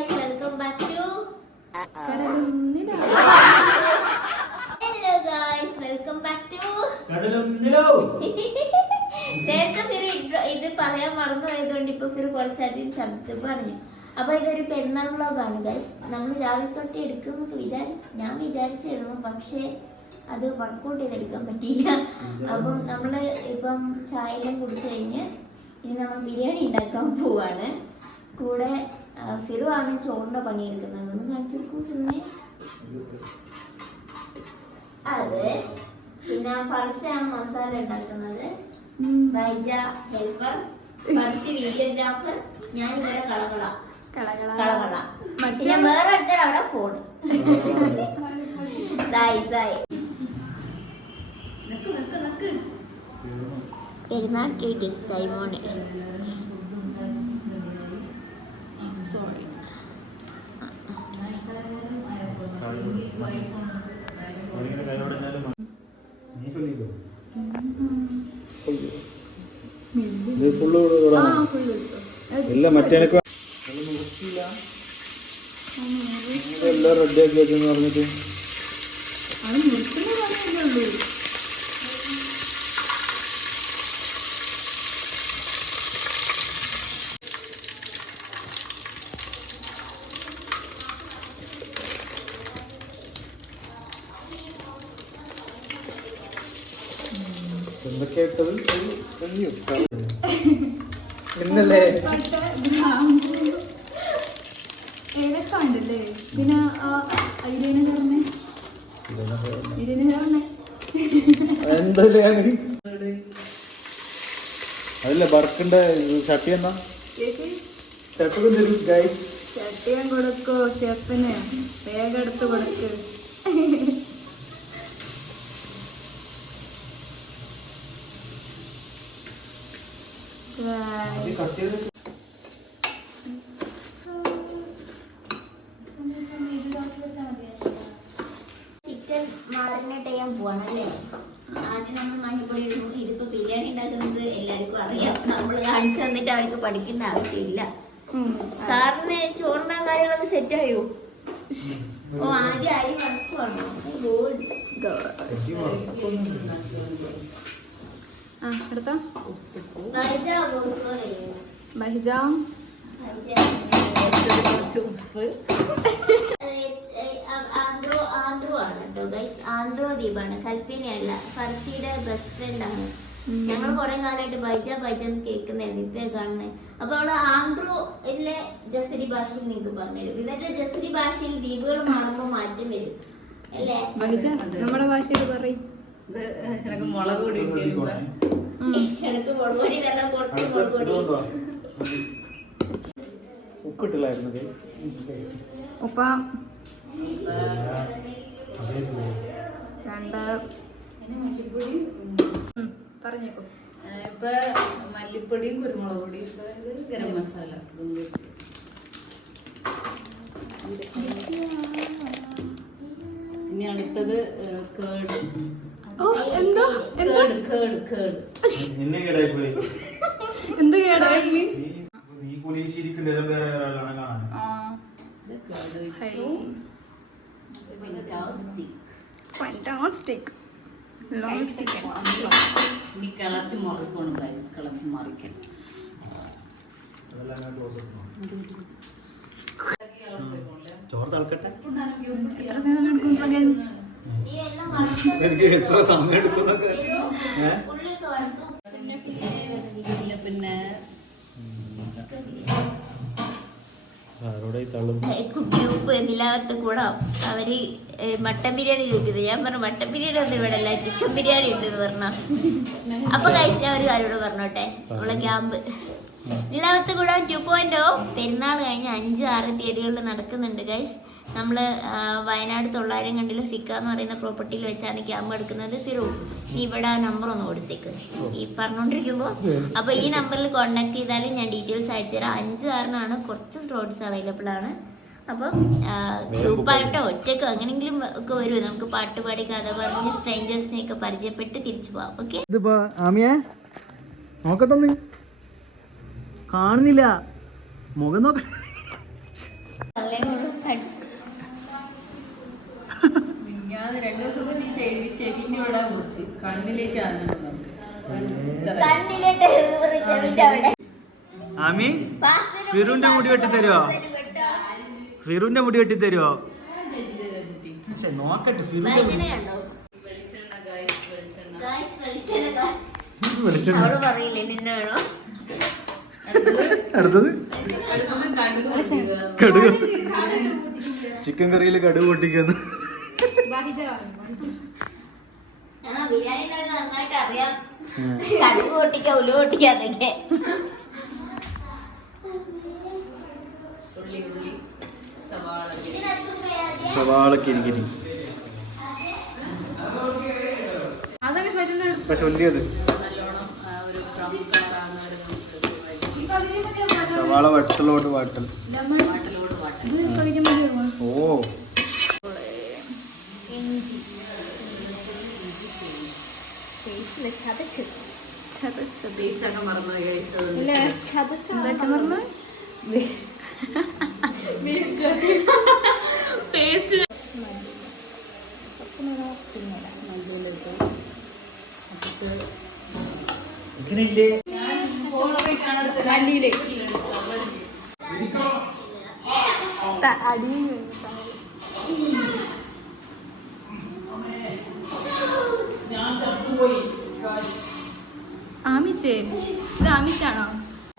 guys, welcome back to Hello guys, welcome back to നേരത്തെ ഇത് പറയാൻ മറന്നുപോയതുകൊണ്ട് ഇപ്പൊ കുറച്ചധികം ശബ്ദം പറഞ്ഞു. അപ്പൊ ഇതൊരു പെരുന്നാൾ വ്ളോഗാണ് ഗൈസ്. നമ്മൾ രാവിലെ തൊട്ട് എടുക്കുമെന്ന് ഞാൻ വിചാരിച്ചിരുന്നു, പക്ഷേ അത് വർക്കൗട്ട് ചെയ്തെടുക്കാൻ പറ്റിയില്ല. അപ്പം നമ്മള് ഇപ്പം ചായ എല്ലാം കുടിച്ചു കഴിഞ്ഞ് ഇനി നമ്മൾ ബിരിയാണി ഉണ്ടാക്കാൻ പോവാണ്. കൂടെ ഫിറു ആണ് ചോറിന്റെ പണിയെടുക്കുന്നത്. ഒന്ന് കാണിച്ചു കൊടുക്കൂ ഫിറുവിനെ. അതെ, പിന്നെ ഫർസയാണ് മസാല ഉണ്ടാക്കുന്നത്. വൈജ ഹെൽപ്പർ, ഫർസി വീഡിയോഗ്രാഫർ, ഞാൻ ഇവിടെ കളകള. പിന്നെ വേറെ അടുത്ത അവിടെ ഫോൺ. പെരുന്നാൾ ട്രീറ്റ് ഇഷ്ടായി മോനെ. എല്ലാം മറ്റേനൊക്കെ എല്ലാം റെഡിയാക്കി വെച്ചെന്ന് പറഞ്ഞിട്ട് എന്തൊക്കെയാ ഇട്ടത് എന്നല്ലേ ഏതൊക്കെ ഉണ്ടല്ലേ. പിന്നെ എന്താണ് അതല്ലേ ബർക്കിന്റെ ചട്ടി എന്നാ ചട്ടിയും കൊടുക്കോ ഷെഫിന്, വേഗം എടുത്ത് കൊടുക്ക്. ചിക്കൻ മാറിനേറ്റ് ചെയ്യാൻ പോവാണല്ലേ. ആദ്യം നമ്മൾ മഞ്ഞപ്പൊടി ഇടുന്നു. ഇതിപ്പോ ബിരിയാണി ഉണ്ടാക്കുന്നത് എല്ലാവർക്കും അറിയാം. നമ്മൾ കാണിച്ചു തന്നിട്ട് അവർക്ക് പഠിക്കേണ്ട ആവശ്യമില്ല. സാറിന് ചോറിനാ കാര്യങ്ങളൊക്കെ സെറ്റ് ആയോ? ഓ, ആദ്യം അരി വറക്കുവാണോ? ആന്ത്രോ ദീപാണ്, കൽപ്പിനിയല്ല. ഫർസിയുടെ ബെസ്റ്റ് ഫ്രണ്ട് ആണ്. ഞങ്ങൾ കുറെ കാലമായിട്ട് ബൈജ എന്ന് കേൾക്കുന്നായിരുന്നു, ഇപ്പൊ കാണുന്നത്. അപ്പൊ അവള് ആന്ത്രോയിലെ ജസരി ഭാഷയിൽ നിങ്ങൾക്ക് പറഞ്ഞുതരും. ഇവരുടെ ജസരി ഭാഷയിൽ ദ്വീപുകൾ മാറുമ്പോ മാറ്റം വരും അല്ലേ? നമ്മുടെ ഭാഷയിൽ പറയും. മുളക് പൊടി തന്നെ കുറച്ച് മുളക് പൊടി. ഉപ്പിട്ടില്ലായിരുന്നു ഉപ്പ 2 പറഞ്ഞേക്കോ. ഇപ്പൊ മല്ലിപ്പൊടിയും കുരുമുളക് പൊടിയും, ഗരം മസാല. ഇനി അടുത്തത് കേട്. എന്താ ഫാന്റാസ്റ്റിക് ലോങ് സ്റ്റിക്ക്. ഇനി കിളച്ച് മറിക്കണം ഗൈസ്, കിളച്ച് മറിക്കണം. ചോറ് തിളക്കട്ടെ. എത്ര സമയം എടുക്കും പകൽ? എത്ര സമയം എടുക്കുന്നൊക്കെ പിന്നെ ഗ്രൂപ്പ് എല്ലാവർക്കും കൂടെ അവര് മട്ടൻ ബിരിയാണി ചോദിക്കുന്നത്. ഞാൻ പറഞ്ഞു മട്ടൻ ബിരിയാണി ഒന്നും ഇവിടെ അല്ല, ചിക്കൻ ബിരിയാണി ഉണ്ട് എന്ന് പറഞ്ഞ. അപ്പൊ ഗൈസ്, ഞാൻ ഒരു കാര്യോട് പറഞ്ഞോട്ടെ. നമ്മളെ ക്യാമ്പ് എല്ലാവർക്കും കൂടെ 2.0 പെരുന്നാൾ കഴിഞ്ഞ് 5-6 തീയതികളിൽ നടക്കുന്നുണ്ട് ഗൈസ്. നമ്മൾ വയനാട് 900 കണ്ടില് ഫിക്ക എന്ന് പറയുന്ന പ്രോപ്പർട്ടിയിൽ വെച്ചാണ് ക്യാമ്പ് എടുക്കുന്നത്. ഫിറു, നീ ഇവിടെ ആ നമ്പർ ഒന്ന് കൊടുത്തേക്ക് ഈ പറഞ്ഞുകൊണ്ടിരിക്കുമ്പോൾ. അപ്പോൾ ഈ നമ്പറിൽ കോൺടാക്ട് ചെയ്താലും ഞാൻ ഡീറ്റെയിൽസ് അയച്ചു തരാം. 5-6 കുറച്ച് സ്ലോട്ട്സ് അവൈലബിൾ ആണ്. അപ്പം ഗ്രൂപ്പായിട്ടോ ഒറ്റയ്ക്കോ എങ്ങനെയെങ്കിലും ഒക്കെ വരും. നമുക്ക് പാട്ട് പാടി കഥ പറഞ്ഞ് സ്ട്രേഞ്ചേഴ്സിനെയൊക്കെ പരിചയപ്പെട്ട് തിരിച്ചു പോവാം. ഓക്കെ, നോക്കട്ടെ, കാണുന്നില്ല മുഖം നോക്ക. ഞാൻ 2 ദിവസം നീ ചെവിന്റെ ഇവിടെ മുറിച്ച് കണ്ണിലേക്ക് ആമി ഫിറുന്റെ മുടി വെട്ടി തരുവോ? ഫിറുന്റെ മുടി വെട്ടി തരുവോ? നോക്കട്ടെ ഫിറുന്റെ മുടി വെളിച്ചെണ്ണ പറയില്ലേ നിന്നെ വേണോ? അടുത്തത് കടുക്. ചിക്കൻ കറിയിൽ കടുക് പൊട്ടിക്കുന്നു. ബിരിയാണി ഉണ്ടാക്കാൻ നന്നായിട്ട് അറിയാം. കടുക് പൊട്ടിക്കാം, ഉലു പൊട്ടിക്കാം അതൊക്കെ. സവാള കിരികിരി ചൊല്ലിയത് സവാള വട്ടലോട്ട് വാട്ടൽ. ഓ ഇങ്ങനില്ലേ ആമിച്ചേ, ഇത് ആമിച്ചാണോ?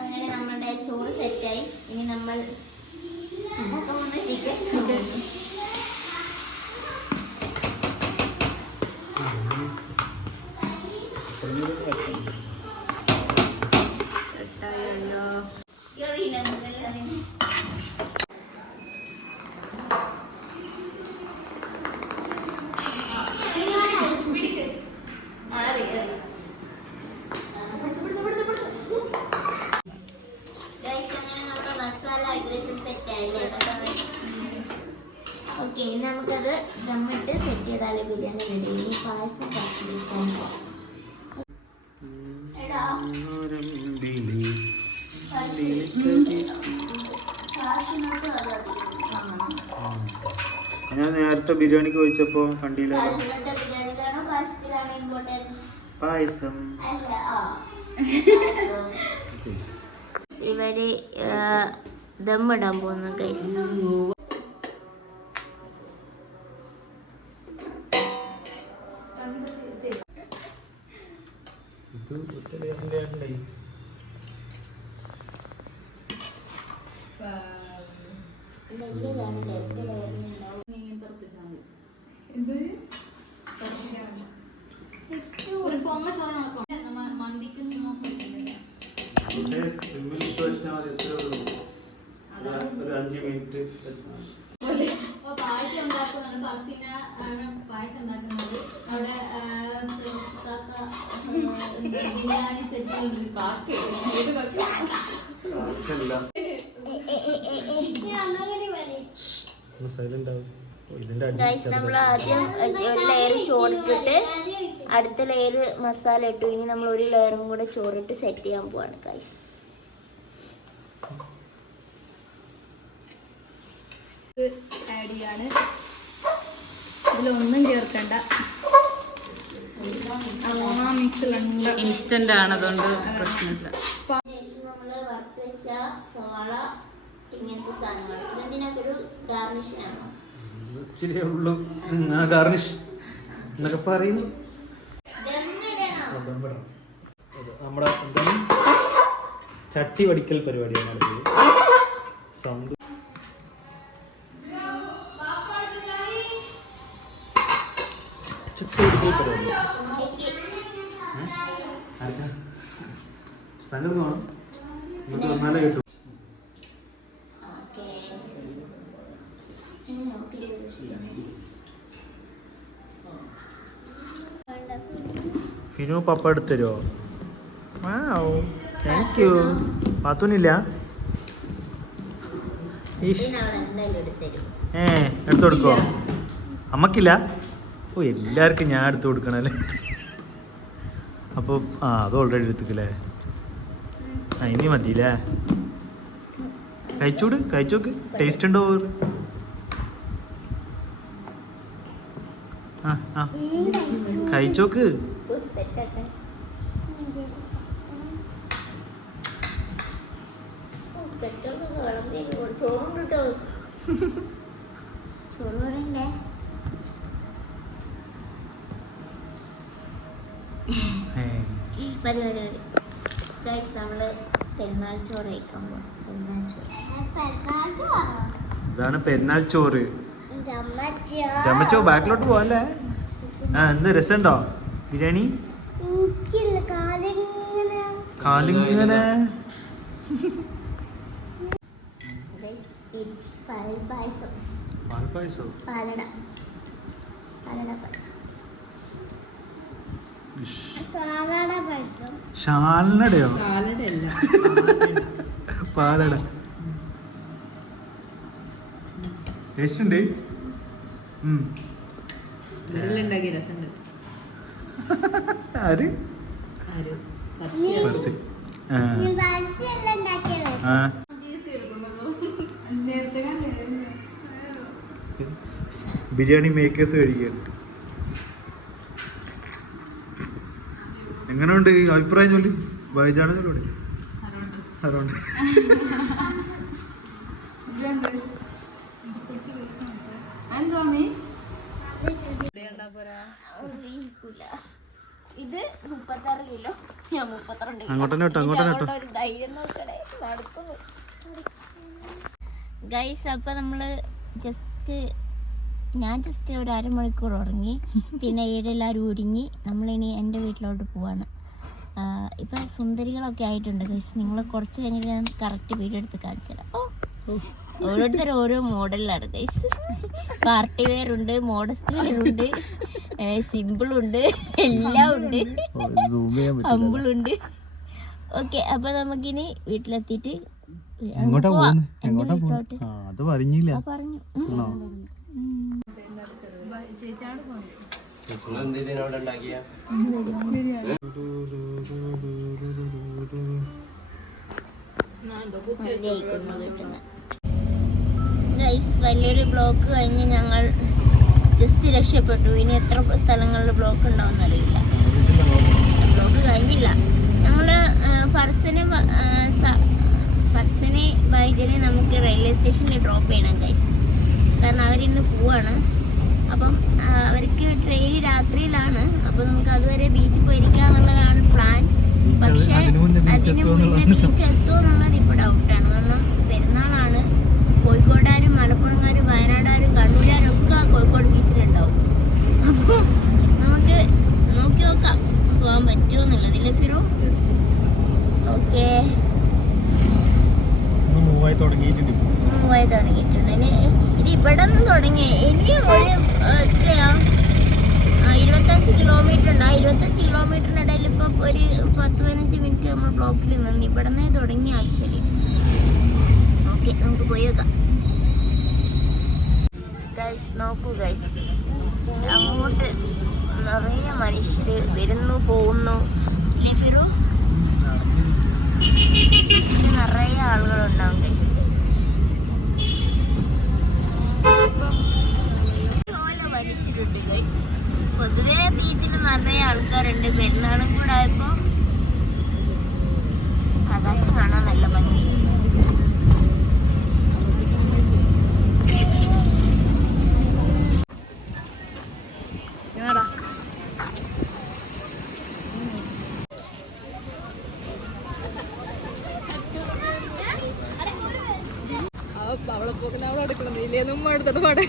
അങ്ങനെ നമ്മുടെ ചോറ് സെറ്റായി. ഇനി നമ്മൾ ചിക്കൻ ഓക്കെ, ഇനി നമുക്കത് ദമ്മിട്ട് സെറ്റ് ചെയ്താലേ ബിരിയാണി റെഡി. ഇനി പായസം കാച്ചിരിക്കാൻ പോവാം. ഞാൻ നേരത്തെ ബിരിയാണിക്ക് ചോദിച്ചപ്പോ കണ്ടില്ല. ബിരിയാണിക്കാണോ പായസത്തിലാണോ ഇമ്പോർട്ടൻറ്റ്? പായസം. ഇവിടെ ദമ്മിടാൻ പോകുന്നു ഗൈസ്. മന്തിക്ക് സ്മോക്ക് ഒരു 5 മിനിറ്റ് പായസം ഉണ്ടാക്കുന്നുണ്ട്. ഫസീന ആണ് പായസം ഉണ്ടാക്കുന്നത്. അവിടെ ബിരിയാണി സെറ്റ് നമ്മൾ ആദ്യം ഒരു ലെയർ ചോറിട്ടിട്ട് അടുത്ത ലെയർ മസാല ഇട്ടു. ഇനി നമ്മൾ ഒരു ലെയറും കൂടെ ചോറിട്ട് സെറ്റ് ചെയ്യാൻ പോവാണ് ഗൈസ്. ആഡ് ചെയ്യാണ്. ഇതിലൊന്നും ചേർക്കണ്ട. മിക്സിലുണ്ട്. ഇൻസ്റ്റന്റ് ആണ്, അതുകൊണ്ട് പ്രശ്നമില്ല. നമ്മൾ വറുത്ത് വെച്ച സവാള ഇങ്ങനത്തെ സാധനങ്ങൾ ഇതെന്തിനൊരു ഗാർണിഷിനാണോ? ഇച്ചിരിയേ ഉള്ളൂ ഗാർണിഷ് എന്നൊക്കെ പറയുന്നു. നമ്മുടെ ചട്ടി വടിക്കൽ പരിപാടിയാണ് അടുത്തത്. സൗണ്ട് ചട്ടി വടിക്കൽ പരിപാടി സ്ഥലം വേണം. നമുക്ക് വന്നാലേ കിട്ടും. ഫിനു പപ്പ എടുത്ത് തരുമോ? Thank you. പാത്തൂനില്ല? എടുത്തു കൊടുക്കോ? അമ്മക്കില്ല? ഓ, എല്ലാവർക്കും ഞാൻ എടുത്തു കൊടുക്കണല്ലേ. അപ്പോൾ അത് ഓൾറെഡി എടുത്തിക്കല്ലേ? ഇനി മതിയില്ലേ? കഴിച്ചോക്ക് ടേസ്റ്റ് ഉണ്ടോ? ആ കഴിച്ചോക്ക്. സെറ്റാക്കാൻ പെട്ടെന്നൊക്കെ വിളമ്പി ചോറുണ്ട് കേട്ടോ. ചോറ് പറയണ്ടേ? പരിപാടി ഗൈസ്, നമ്മള് പെരുന്നാൾ ചോറ് കഴിക്കാൻ പോകും. ഇതാണ് പെരുന്നാൾ ചോറ്. ചമ്മച്ചോ ബാക്കിലോട്ട് പോവല്ലേ? എന്ത് രസമുണ്ടോ ബിരിയാണി? കാലിങ്ങനെ പാൽപ്പായസം. പാലട പായസം. ഷാലടയോ? സാലഡല്ല, പാലട. ടേസ്റ്റ് ഉണ്ട്. ഉണ്ടാക്കിയ രസമുണ്ട്. ആര്? ആര്? ബിരിയാണി മേക്കേഴ്സ് കഴിക്കുകയാണ്. എങ്ങനെയുണ്ട് അഭിപ്രായം ചൊല്ലി? ബൈജാണെന്നല്ലേ അതുകൊണ്ട് ഇത് 36 കിലോ, ഞാൻ 32. അങ്ങോട്ടന്നെ ധൈര്യം നോക്കണേ, നടക്കുന്നു. ഗൈസ്, അപ്പൊ നമ്മള് ഞാൻ ജസ്റ്റ് ഒരു അരമണിക്കൂർ ഉറങ്ങി. പിന്നെ എല്ലാവരും ഒരുങ്ങി നമ്മളിനി എൻ്റെ വീട്ടിലോട്ട് പോവാണ്. ഇപ്പം സുന്ദരികളൊക്കെ ആയിട്ടുണ്ട് ഗൈസ്. നിങ്ങൾ കുറച്ച് കഴിഞ്ഞിട്ട് ഞാൻ കറക്റ്റ് വീഡിയോ എടുത്ത് കാണിച്ചു തരാം. ഓരോരുത്തരും ഓരോ മോഡലിലാണ് ഗൈസ്. പാർട്ടി വെയർ ഉണ്ട്, മോഡസ്റ്റ് വെയർ ഉണ്ട്, സിമ്പിളുണ്ട്, എല്ലാം ഉണ്ട്, ഹമ്പിളുണ്ട്. ഓക്കെ, അപ്പൊ നമുക്കിനി വീട്ടിലെത്തിയിട്ട് പറഞ്ഞു. വലിയൊരു ബ്ലോക്ക് കഴിഞ്ഞ് ഞങ്ങൾ ജസ്റ്റ് രക്ഷപ്പെട്ടു. ഇനി എത്ര സ്ഥലങ്ങളിൽ ബ്ലോക്ക് ഉണ്ടാവും അറിയില്ല. ബ്ലോക്ക് കഴിഞ്ഞില്ല. ഞങ്ങള് ഫർസനെ ബൈജനെ നമുക്ക് റെയിൽവേ സ്റ്റേഷനിൽ ഡ്രോപ്പ് ചെയ്യണം ഗൈസ്. കാരണം അവരിന്ന് പോവാണ്. അപ്പം അവർക്ക് ട്രെയിൻ രാത്രിയിലാണ്. അപ്പോൾ നമുക്ക് അതുവരെ ബീച്ചിൽ പോയിരിക്കുക എന്നുള്ളതാണ് പ്ലാൻ. പക്ഷേ അതിന് മുന്നേ ബീച്ച് എത്തുമോ എന്നുള്ളത് ഇപ്പോൾ ഡൗട്ടാണ്. കാരണം പെരുന്നാളാണ്. കോഴിക്കോട്ടുകാരും മലപ്പുറംകാരും വയനാടുകാരും കണ്ണൂരുകാരും ഒക്കെ കോഴിക്കോട് ബീച്ചിലുണ്ടാവും. അപ്പോൾ നമുക്ക് നോക്കി നോക്കാം പോകാൻ പറ്റുമോ എന്നുള്ളതിൽ ഫിറോ. ഓക്കെ, മൂവായി തുടങ്ങിയിട്ടുണ്ട്. ഇനി ഇവിടെ നിന്ന് തുടങ്ങി ഇനിയും ഒരു എത്രയാ 25 കിലോമീറ്റർ ഉണ്ട്. ആ 25 കിലോമീറ്ററിനിടയിൽ ഇപ്പോൾ ഒരു 10-15 മിനിറ്റ് നമ്മൾ ബ്ലോക്കിൽ നിന്ന് ഇവിടെ നിന്ന് തുടങ്ങി ആക്ച്വലി. ഓക്കെ, നമുക്ക് പോയി നോക്കാം ഗൈസ്. നോക്കൂ ഗൈസ്, അങ്ങോട്ട് നിറയെ മനുഷ്യർ വരുന്നു പോകുന്നു. ഫിറു, നിറയെ ആളുകളുണ്ടാവും ഗൈസ്. മനുഷ്യരുണ്ട് ഗൈസ്. പൊതുവെ ബീച്ചിൽ നിറയെ ആൾക്കാരുണ്ട്. പെരുന്നാളും കൂടെ ആയപ്പോ ആകാശം കാണാൻ നല്ല ഭംഗി. അവളെ പോക്കല അവളെ എടുക്കണം. ഇല്ലേന്നും എടുത്തിട്ട് പാടെ.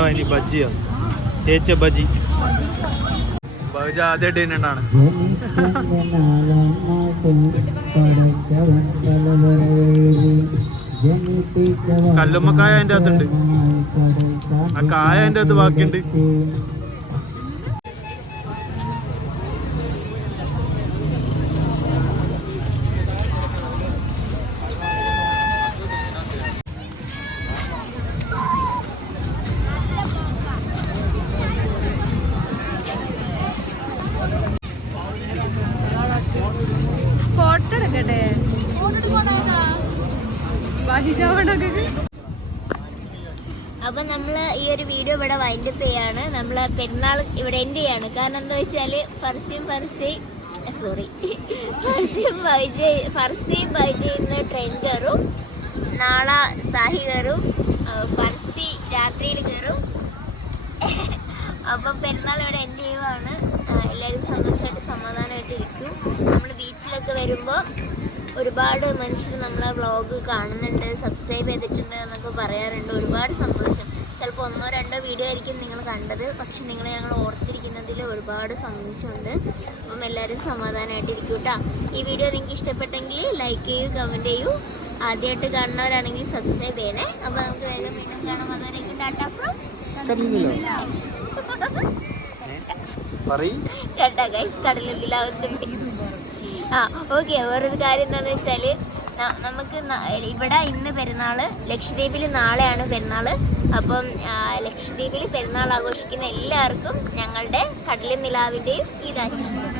സാധനം വാങ്ങി ബജ്ജിയോ ചേച്ച ബജി ബജ ആദ്യമായിട്ട് തന്നെയാണ് കല്ലുമ്മക്കായ അതിൻ്റെ അകത്തുണ്ട് ആ കായ അതിൻ്റെ അകത്ത് ബാക്കിയുണ്ട് ഫോട്ടോ എടുക്കട്ടെ വാഹിജാവണ്ടൊക്കെ. അപ്പൊ നമ്മള് ഈ ഒരു വീഡിയോ ഇവിടെ വൈൻഡപ്പ് ചെയ്യാണ്. നമ്മള് പെരുന്നാൾ ഇവിടെ എൻഡ് ചെയ്യാണ്. കാരണം എന്താ വെച്ചാല് ഫർസിയും ബൈജയും ട്രെയിൻ കയറും. നാളെ സാഹി കയറും. ഫർസി രാത്രിയിൽ കയറും. അപ്പം പെരുന്നാൾ ഇവിടെ എൻഡ് ചെയ്യുവാണ്. എല്ലാവരും സന്തോഷമായിട്ട് സമാധാനമായിട്ട് ഇരിക്കും. നമ്മൾ ബീച്ചിലൊക്കെ വരുമ്പോൾ ഒരുപാട് മനുഷ്യർ നമ്മളെ വ്ളോഗ് കാണുന്നുണ്ട്, സബ്സ്ക്രൈബ് ചെയ്തിട്ടുണ്ട് എന്നൊക്കെ പറയാറുണ്ട്. ഒരുപാട് സന്തോഷം. ചിലപ്പോൾ 1-2 വീഡിയോ ആയിരിക്കും നിങ്ങൾ കണ്ടത്, പക്ഷെ നിങ്ങളെ ഞങ്ങൾ ഓർത്തിരിക്കുന്നതിൽ ഒരുപാട് സന്തോഷമുണ്ട്. അപ്പം എല്ലാവരും സമാധാനമായിട്ട് ഇരിക്കും കേട്ടോ. ഈ വീഡിയോ നിങ്ങൾക്ക് ഇഷ്ടപ്പെട്ടെങ്കിൽ ലൈക്ക് ചെയ്യൂ, കമൻറ്റ് ചെയ്യൂ. ആദ്യമായിട്ട് കാണുന്നവരാണെങ്കിൽ സബ്സ്ക്രൈബ് ചെയ്യണേ. അപ്പോൾ നമുക്ക് വേഗം വീണ്ടും കാണാം. അതുവരേക്കും ടാറ്റാ ഫ്രം ടാറ്റാ ഗൈസ്. കടലിലാവുന്നുണ്ട്. ഓക്കെ. വേറൊരു കാര്യം എന്താണെന്ന് വെച്ചാൽ നമുക്ക് ഇവിടെ ഇന്ന് പെരുന്നാൾ, ലക്ഷദ്വീപിൽ നാളെയാണ് പെരുന്നാൾ. അപ്പം ലക്ഷദ്വീപിൽ പെരുന്നാൾ ആഘോഷിക്കുന്ന എല്ലാവർക്കും ഞങ്ങളുടെ കടലും നിലാവിൻ്റെയും ഈദാശംസകൾ.